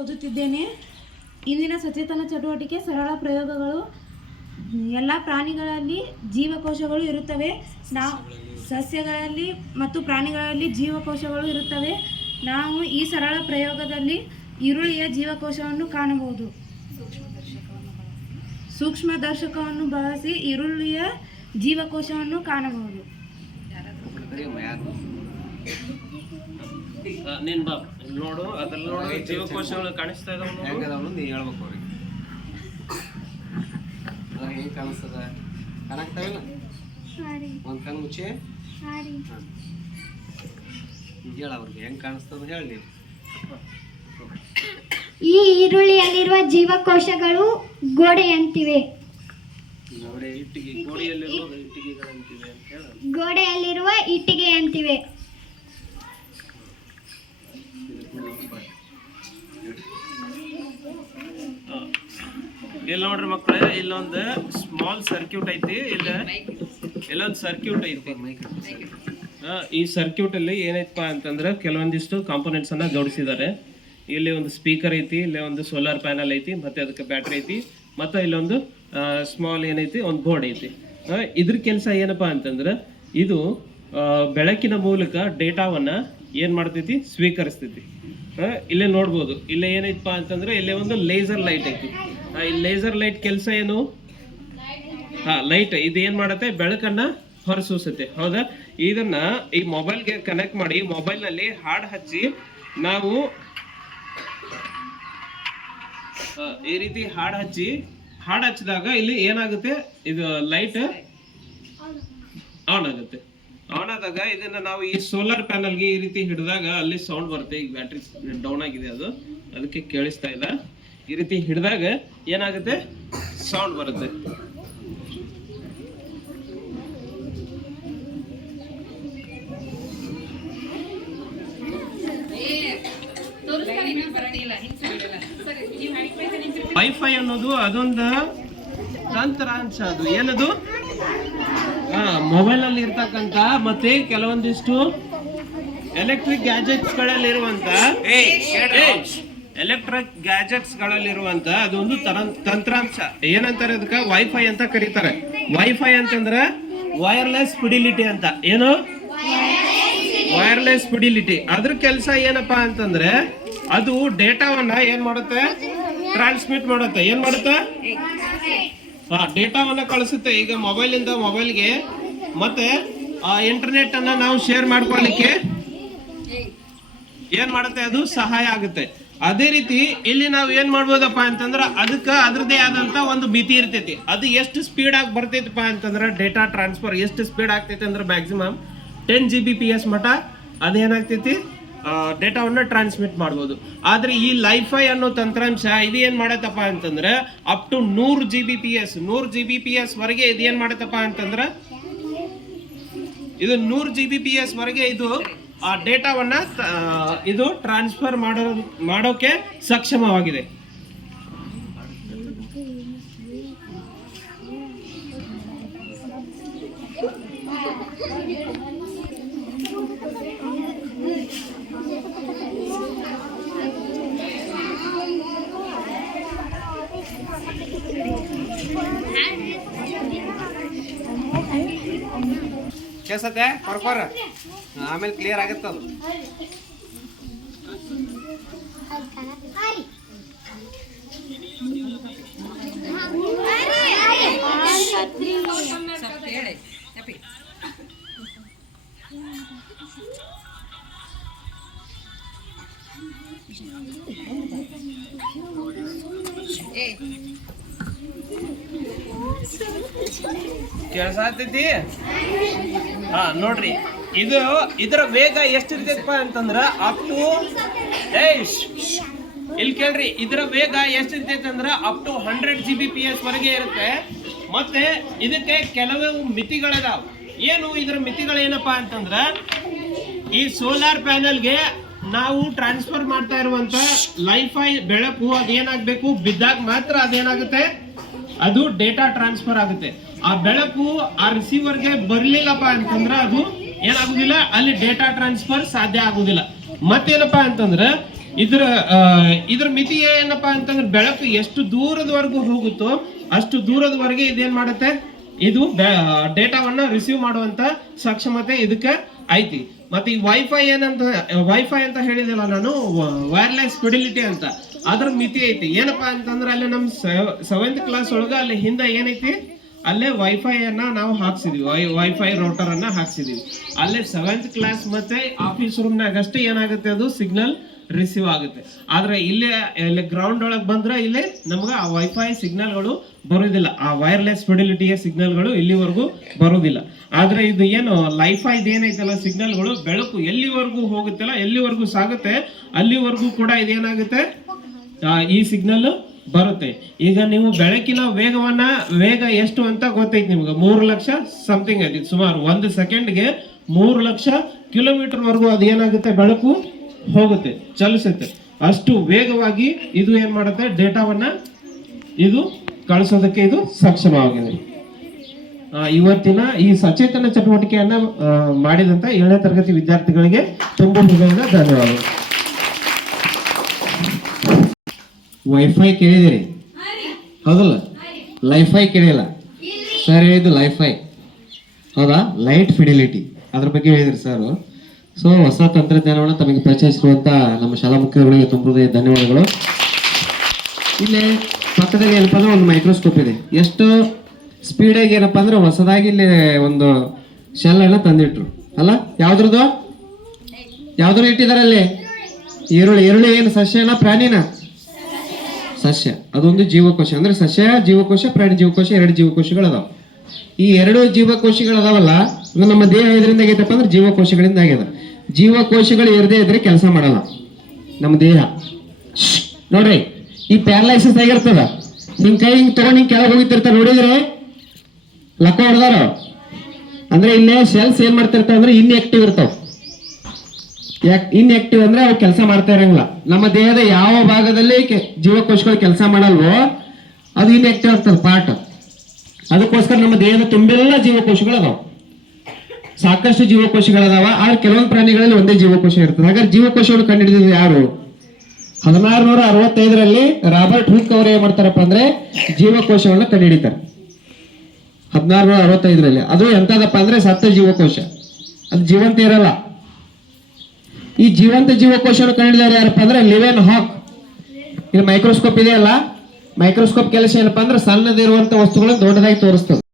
ಓದುತ್ತಿದ್ದೇನೆ. ಇಂದಿನ ಸಚೇತನ ಚಟುವಟಿಕೆ ಸರಳ ಪ್ರಯೋಗಗಳು. ಎಲ್ಲ ಪ್ರಾಣಿಗಳಲ್ಲಿ ಜೀವಕೋಶಗಳು ಇರುತ್ತವೆ. ಸಸ್ಯಗಳಲ್ಲಿ ಮತ್ತು ಪ್ರಾಣಿಗಳಲ್ಲಿ ಜೀವಕೋಶಗಳು ಇರುತ್ತವೆ. ನಾವು ಈ ಸರಳ ಪ್ರಯೋಗದಲ್ಲಿ ಈರುಳ್ಳಿಯ ಜೀವಕೋಶವನ್ನು ಕಾಣಬಹುದು. ಸೂಕ್ಷ್ಮದರ್ಶಕವನ್ನು ಬಳಸಿ ಈರುಳ್ಳಿಯ ಜೀವಕೋಶವನ್ನು ಕಾಣಬಹುದು. ನೋಡು ಅದ್ರಲ್ಲಿ ನೋಡಿ ಜೀವಕೋಶಗಳು ಕಾಣಿಸ್ತಾ ಇದಾವೆ. ನೀ ಹೇಳ್ಬೇಕು ಅವ್ರಿಗೆ ಹೆಂಗೆ ಕಾಣಿಸ್ತದ ಕಾಣಾಕ್ತಾವಿಲ್ಲ. ಒಂದು ಕಣ್ಣು ಮುಚ್ಚಿ ಹೇಳ ಅವ್ರಿಗೆ ಹೆಂಗೆ ಕಾಣಿಸ್ತದ ಹೇಳಿ. ಈ ಈರುಳ್ಳಿಯಲ್ಲಿರುವ ಜೀವಕೋಶಗಳು ಗೋಡೆಯಂತಿವೆ. ಗೋಡೆಯಲ್ಲಿರುವ ಇಟ್ಟಿಗೆಯಂತಿವೆ. ಇಲ್ಲಿ ನೋಡ್ರಿ ಮಕ್ಕಳೇ, ಇಲ್ಲೊಂದು ಸ್ಮಾಲ್ ಸರ್ಕ್ಯೂಟ್ ಐತಿ. ಇಲ್ಲೊಂದು ಸರ್ಕ್ಯೂಟ್ ಐತಿ. ಈ ಸರ್ಕ್ಯೂಟ್ ಅಲ್ಲಿ ಏನೈತಪ್ಪ ಅಂತಂದ್ರೆ ಕೆಲವೊಂದಿಷ್ಟು ಕಾಂಪೋನೆಂಟ್ಸ್ ಅನ್ನ ಜೋಡಿಸಿದ್ದಾರೆ. ಇಲ್ಲಿ ಒಂದು ಸ್ಪೀಕರ್ ಐತಿ, ಇಲ್ಲಿ ಒಂದು ಸೋಲಾರ್ ಪ್ಯಾನಲ್ ಐತಿ, ಮತ್ತೆ ಅದಕ್ಕೆ ಬ್ಯಾಟ್ರಿ ಐತಿ, ಮತ್ತೆ ಇಲ್ಲೊಂದು ಸ್ಮಾಲ್ ಏನೈತಿ ಒಂದು ಬೋರ್ಡ್ ಐತಿ. ಇದ್ರ ಕೆಲಸ ಏನಪ್ಪಾ ಅಂತಂದ್ರೆ ಇದು ಬೆಳಕಿನ ಮೂಲಕ ಡೇಟಾವನ್ನ ಏನ್ ಮಾಡ್ತೈತಿ, ಸ್ವೀಕರಿಸ್ತೈತಿ. ಇಲ್ಲೇ ನೋಡ್ಬೋದು, ಇಲ್ಲೇ ಏನೈತಪ್ಪ ಅಂತಂದ್ರೆ ಇಲ್ಲೇ ಒಂದು ಲೇಸರ್ ಲೈಟ್ ಐತಿ. ಈ ಲೇಸರ್ ಲೈಟ್ ಕೆಲಸ ಏನು? ಲೈಟ್ ಇದು ಏನ್ ಮಾಡತ್ತೆ, ಬೆಳಕನ್ನ ಹೊರಸೂಸುತ್ತೆ. ಹೌದಾ? ಇದನ್ನ ಈ ಮೊಬೈಲ್ಗೆ ಕನೆಕ್ಟ್ ಮಾಡಿ ಮೊಬೈಲ್ ನಲ್ಲಿ ಹಾಡ್ ಹಚ್ಚಿ ನಾವು ಈ ರೀತಿ ಹಾಡ್ ಹಚ್ಚಿದಾಗ ಇಲ್ಲಿ ಏನಾಗುತ್ತೆ, ಇದು ಲೈಟ್ ಆನ್ ಆಗುತ್ತೆ. ಆನ್ ಆದಾಗ ಇದನ್ನ ನಾವು ಈ ಸೋಲಾರ್ ಪ್ಯಾನಲ್ಗೆ ಈ ರೀತಿ ಹಿಡಿದಾಗ ಅಲ್ಲಿ ಸೌಂಡ್ ಬರುತ್ತೆ. ಈಗ ಬ್ಯಾಟ್ರಿ ಡೌನ್ ಆಗಿದೆ, ಅದಕ್ಕೆ ಕೇಳಿಸ್ತಾ ಇಲ್ಲ. ಈ ರೀತಿ ಹಿಡಿದಾಗ ಏನಾಗುತ್ತೆ, ಸೌಂಡ್ ಬರುತ್ತೆ. ವೈಫೈ ಅನ್ನೋದು ಅದೊಂದು ತಂತ್ರಾಂಶ. ಅದು ಏನದು, ಮೊಬೈಲ್ ಅಲ್ಲಿ ಇರ್ತಕ್ಕಂತ ಮತ್ತೆ ಕೆಲವೊಂದಿಷ್ಟು ಎಲೆಕ್ಟ್ರಿಕ್ ಗ್ಯಾಜೆಟ್ಸ್ ಗಳಲ್ಲಿರುವಂತ ಅದೊಂದು ತಂತ್ರಾಂಶ. ಏನಂತಾರೆ ಅದಕ್ಕೆ, ವೈಫೈ ಅಂತ ಕರೀತಾರೆ. ವೈಫೈ ಅಂತಂದ್ರೆ ವೈರ್ಲೆಸ್ ಫಿಡಿಲಿಟಿ ಅಂತ. ಏನು? Wireless fidelity. ಅದ್ರ ಕೆಲಸ ಏನಪ್ಪಾ ಅಂತಂದ್ರೆ ಅದು ಡೇಟಾವನ್ನ ಏನ್ ಮಾಡುತ್ತೆ, ಟ್ರಾನ್ಸ್ಮಿಟ್ ಮಾಡುತ್ತೆ. ಏನ್ ಮಾಡುತ್ತೆ, ಡೇಟಾವನ್ನ ಕಳಿಸುತ್ತೆ. ಈಗ ಮೊಬೈಲ್ ಇಂದ ಮೊಬೈಲ್ಗೆ ಮತ್ತೆ ಇಂಟರ್ನೆಟ್ ಅನ್ನ ನಾವು ಶೇರ್ ಮಾಡ್ಕೊಳ್ಳಿಕ್ಕೆ ಏನ್ ಮಾಡುತ್ತೆ, ಅದು ಸಹಾಯ ಆಗುತ್ತೆ. ಅದೇ ರೀತಿ ಇಲ್ಲಿ ನಾವು ಏನ್ ಮಾಡ್ಬೋದಪ್ಪ ಅಂತಂದ್ರ ಅದಕ್ಕೆ ಅದ್ರದೇ ಆದಂತ ಒಂದು ಮಿತಿ ಇರ್ತೈತಿ. ಅದು ಎಷ್ಟು ಸ್ಪೀಡ್ ಆಗಿ ಬರ್ತೈತಪ್ಪ ಅಂತಂದ್ರ ಡೇಟಾ ಟ್ರಾನ್ಸ್ಫರ್ ಎಷ್ಟು ಸ್ಪೀಡ್ ಆಗ್ತೈತಿ ಅಂದ್ರೆ ಮ್ಯಾಕ್ಸಿಮಮ್ 10 Gbps ಮಟ ಅದೇನಾಗ್ತೈತಿ, ಡೇಟಾವನ್ನ ಟ್ರಾನ್ಸ್ಮಿಟ್ ಮಾಡ್ಬೋದು. ಆದ್ರೆ ಈ ಲೈಫೈ ಅನ್ನೋ ತಂತ್ರಾಂಶ ಇದು ಏನ್ ಮಾಡತ್ತಪ್ಪ ಅಂತಂದ್ರೆ ಅಪ್ ಟು 100 Gbps ವರೆಗೆ ಇದು ಏನ್ ಮಾಡತ್ತಪ್ಪ ಅಂತಂದ್ರ ಇದು 100 Gbps ವರೆಗೆ ಇದು ಆ ಡೇಟಾವನ್ನ ಇದು ಟ್ರಾನ್ಸ್ಫರ್ ಮಾಡೋಕೆ ಸಕ್ಷಮವಾಗಿದೆ. ಕೇಳ್ಸತ್ತೆ ಕೊರ್ಕೊರ, ಆಮೇಲೆ ಕ್ಲಿಯರ್ ಆಗತ್ತೆ ಅದು. ಕೇಳ್ಸತೈತಿ? ನೋಡ್ರಿ, ಇದು ಇದರ ವೇಗ ಎಷ್ಟಿರ್ತೈತಪ್ಪ ಅಂತಂದ್ರ ಅಪ್ ಟು ಇಲ್ಲಿ ಕೇಳ್ರಿ, ಇದರ ವೇಗ ಎಷ್ಟಿರ್ತೈತೆ ಅಂದ್ರ ಅಪ್ ಟು 100 Gbps ವರೆಗೆ ಇರುತ್ತೆ. ಮತ್ತೆ ಇದಕ್ಕೆ ಕೆಲವು ಮಿತಿಗಳಿದಾವ. ಏನು ಇದರ ಮಿತಿಗಳೇನಪ್ಪಾ ಅಂತಂದ್ರ ಈ ಸೋಲಾರ್ ಪ್ಯಾನಲ್ಗೆ ನಾವು ಟ್ರಾನ್ಸ್ಫರ್ ಮಾಡ್ತಾ ಇರುವಂತ ಲೈಫೈ ಬೆಳಕು ಅದೇನಾಗಬೇಕು, ಬಿದ್ದಾಗ ಮಾತ್ರ ಅದೇನಾಗುತ್ತೆ, ಅದು ಡೇಟಾ ಟ್ರಾನ್ಸ್ಫರ್ ಆಗುತ್ತೆ. ಆ ಬೆಳಕು ಆ ರಿಸೀವರ್ಗೆ ಬರ್ಲಿಲ್ಲಪ್ಪ ಅಂತಂದ್ರ ಅದು ಏನಾಗುದಿಲ್ಲ, ಅಲ್ಲಿ ಡೇಟಾ ಟ್ರಾನ್ಸ್ಫರ್ ಸಾಧ್ಯ ಆಗುದಿಲ್ಲ. ಮತ್ತೇನಪ್ಪಾ ಅಂತಂದ್ರೆ ಇದ್ರ ಮಿತಿ ಏನಪ್ಪಾ ಅಂತಂದ್ರೆ ಬೆಳಕು ಎಷ್ಟು ದೂರದವರೆಗೂ ಹೋಗುತ್ತೋ ಅಷ್ಟು ದೂರದವರೆಗೆ ಇದೇನ್ ಮಾಡುತ್ತೆ, ಇದು ಡೇಟಾವನ್ನ ರಿಸೀವ್ ಮಾಡುವಂತ ಸಕ್ಷಮತೆ ಇದಕ್ಕೆ ಐತಿ. ಮತ್ತೆ ಈ ವೈಫೈ ಅಂತ ಹೇಳಿದಿಲ್ಲ ನಾನು, ವೈರ್ಲೆಸ್ ಫಿಡಿಲಿಟಿ ಅಂತ, ಅದ್ರ ಮಿತಿ ಐತಿ. ಏನಪ್ಪಾ ಅಂತಂದ್ರೆ ಅಲ್ಲಿ ನಮ್ 7th ಕ್ಲಾಸ್ ಒಳಗ ಅಲ್ಲಿ ಹಿಂದೆ ಏನೈತಿ, ಅಲ್ಲೇ ವೈಫೈ ಅನ್ನ ನಾವು ಹಾಕ್ಸಿದ್ವಿ, ವೈಫೈ ರೋಟರ್ ಅನ್ನ ಹಾಕ್ಸಿದ್ವಿ. ಅಲ್ಲೇ 7th ಕ್ಲಾಸ್ ಮತ್ತೆ ಆಫೀಸ್ ರೂಮ್ ನಾಗ ಅಷ್ಟೇ ಏನಾಗುತ್ತೆ, ಅದು ಸಿಗ್ನಲ್ ರಿಸೀವ್ ಆಗುತ್ತೆ. ಆದ್ರೆ ಇಲ್ಲಿ ಗ್ರೌಂಡ್ ಒಳಗೆ ಬಂದ್ರೆ ಇಲ್ಲಿ ನಮ್ಗೆ ಆ ವೈಫೈ ಸಿಗ್ನಲ್ಗಳು ಬರೋದಿಲ್ಲ, ಆ ವೈರ್ಲೆಸ್ ಫಿಡಿಲಿಟಿಯ ಸಿಗ್ನಲ್ಗಳು ಇಲ್ಲಿವರೆಗೂ ಬರೋದಿಲ್ಲ. ಆದ್ರೆ ಇದು ಏನು ಲೈಫೈ ಏನೈತಲ್ಲ ಸಿಗ್ನಲ್ಗಳು, ಬೆಳಕು ಎಲ್ಲಿವರೆಗೂ ಹೋಗುತ್ತಲ್ಲ, ಎಲ್ಲಿವರೆಗೂ ಸಾಗುತ್ತೆ ಅಲ್ಲಿವರೆಗೂ ಕೂಡ ಇದೇನಾಗುತ್ತೆ, ಈ ಸಿಗ್ನಲ್ ಬರುತ್ತೆ. ಈಗ ನೀವು ಬೆಳಕಿನ ವೇಗ ಎಷ್ಟು ಅಂತ ಗೊತ್ತೈತಿ ನಿಮ್ಗೆ, 3 ಲಕ್ಷ ಸಮಥಿಂಗ್ ಐತಿ. ಸುಮಾರು 1 ಸೆಕೆಂಡ್ಗೆ 3 ಲಕ್ಷ ಕಿಲೋಮೀಟರ್ ವರೆಗೂ ಅದು ಏನಾಗುತ್ತೆ, ಬೆಳಕು ಹೋಗುತ್ತೆ, ಚಲಿಸುತ್ತೆ. ಅಷ್ಟು ವೇಗವಾಗಿ ಇದು ಏನ್ ಮಾಡುತ್ತೆ, ಡೇಟಾವನ್ನ ಇದು ಕಳಿಸೋದಕ್ಕೆ ಇದು ಸಕ್ಷಮವಾಗಿದೆ. ಇವತ್ತಿನ ಈ ಸಚೇತನ ಚಟುವಟಿಕೆಯನ್ನ ಮಾಡಿದಂತ 7ನೇ ತರಗತಿ ವಿದ್ಯಾರ್ಥಿಗಳಿಗೆ ತುಂಬಾ ಹೃದಯದ ಧನ್ಯವಾದಗಳು. ವೈಫೈ ಕೇಳಿದಿರಿ ಹೌದಲ್ಲ, ಲೈಫೈ ಕೇಳಿಲ್ಲ ಸರ್, ಹೇಳಿದ್ದು ಲೈಫೈ ಹೌದಾ, ಲೈಟ್ ಫಿಡಿಲಿಟಿ ಅದ್ರ ಬಗ್ಗೆ ಹೇಳಿದ್ರಿ ಸರ್. ಸೊ ಹೊಸ ತಂತ್ರಜ್ಞಾನವನ್ನು ತಮಗೆ ಪರಿಚಯಿಸಿರುವಂತ ನಮ್ಮ ಶಾಲಾ ಮುಖ್ಯಗಳಿಗೆ ತುಂಬ ಹೃದಯ ಧನ್ಯವಾದಗಳು. ಇಲ್ಲಿ ಪಕ್ಕದಲ್ಲಿ ಏನಪ್ಪಾ ಅಂದ್ರೆ ಒಂದು ಮೈಕ್ರೋಸ್ಕೋಪ್ ಇದೆ. ಎಷ್ಟು ಸ್ಪೀಡಾಗಿ ಏನಪ್ಪಾ ಅಂದ್ರೆ ಹೊಸದಾಗಿ ಇಲ್ಲಿ ಒಂದು ಶೆಲ್ ಅನ್ನ ತಂದಿಟ್ರು ಅಲ್ಲ, ಯಾವ್ದ್ರದ್ದು ಇಟ್ಟಿದಾರೆ ಅಲ್ಲಿ, ಈರುಳ್ಳಿ ಏನು ಸಸ್ಯನ ಪ್ರಾಣಿನ? ಸಸ್ಯ. ಅದೊಂದು ಜೀವಕೋಶ, ಅಂದ್ರೆ ಸಸ್ಯ ಜೀವಕೋಶ, ಪ್ರಾಣಿ ಜೀವಕೋಶ, 2 ಜೀವಕೋಶಗಳು ಅದಾವ. ಈ 2 ಜೀವಕೋಶಗಳು ಅದಾವಲ್ಲ, ನಮ್ಮ ದೇಹ ಇದರಿಂದ ಆಗೈತಪ್ಪ ಅಂದ್ರೆ ಜೀವಕೋಶಗಳಿಂದ ಆಗ್ಯದ. ಜೀವಕೋಶಗಳು ಇರದೇ ಇದ್ರೆ ಕೆಲಸ ಮಾಡಲ್ಲ ನಮ್ಮ ದೇಹ. ನೋಡ್ರಿ, ಈ ಪ್ಯಾರಲೈಸಿಸ್ ಆಗಿರ್ತದ, ಹಿಂಗ್ ಕೈ ಹಿಂಗ್ ತಗೊಂಡ್ ಹಿಂಗ್ ಕೆಳಗೆ ಹೋಗಿತಿರ್ತಾರ, ನೋಡಿದ್ರೆ ಲಕ್ಕ ಹೊಡೆದಾರ ಅಂದ್ರೆ ಇಲ್ಲೇ ಸೆಲ್ಸ್ ಏನ್ ಮಾಡ್ತಿರ್ತಾವ ಅಂದ್ರೆ ಇನ್ಆಕ್ಟಿವ್ ಇರ್ತಾವ. ಇನ್ಆಕ್ಟಿವ್ ಅಂದ್ರೆ ಅವು ಕೆಲಸ ಮಾಡ್ತಾ ಇರಂಗಿಲ್ಲ. ನಮ್ಮ ದೇಹದ ಯಾವ ಭಾಗದಲ್ಲಿ ಜೀವಕೋಶಗಳು ಕೆಲಸ ಮಾಡಲ್ವೋ ಅದು ಇನ್ಆಕ್ಟಿವ್ ಆಗ್ತದೆ ಪಾರ್ಟ್. ಅದಕ್ಕೋಸ್ಕರ ನಮ್ಮ ದೇಹದ ತುಂಬೆಲ್ಲ ಜೀವಕೋಶಗಳು ಅದಾವ, ಸಾಕಷ್ಟು ಜೀವಕೋಶಗಳದಾವ. ಆದ್ರೆ ಕೆಲವೊಂದು ಪ್ರಾಣಿಗಳಲ್ಲಿ ಒಂದೇ ಜೀವಕೋಶ ಇರ್ತದೆ. ಹಾಗಾದ್ರೆ ಜೀವಕೋಶವನ್ನು ಕಂಡುಹಿಡಿದಿದ್ದು ಯಾರು? 1665ರಲ್ಲಿ ರಾಬರ್ಟ್ ಹುಕ್ ಅವರು ಏನ್ ಮಾಡ್ತಾರಪ್ಪ ಅಂದ್ರೆ ಜೀವಕೋಶವನ್ನು ಕಂಡುಹಿಡಿತಾರೆ 1665ರಲ್ಲಿ. ಅದು ಎಂತದಪ್ಪ ಅಂದ್ರೆ ಸತ್ತ ಜೀವಕೋಶ, ಅದು ಜೀವಂತ ಇರಲ್ಲ. ಈ ಜೀವಂತ ಜೀವಕೋಶವನ್ನು ಕಂಡುಹಿಡಿದವರು ಯಾರಪ್ಪ ಅಂದ್ರೆ ಲಿವೆನ್ ಹಾಕ್. ಇದು ಮೈಕ್ರೋಸ್ಕೋಪ್ ಇದೆಯಲ್ಲ, ಮೈಕ್ರೋಸ್ಕೋಪ್ ಕೆಲಸ ಏನಪ್ಪಾ ಅಂದ್ರೆ ಸಣ್ಣದಿರುವಂತ ವಸ್ತುಗಳನ್ನು ದೊಡ್ಡದಾಗಿ ತೋರಿಸ್ತದೆ.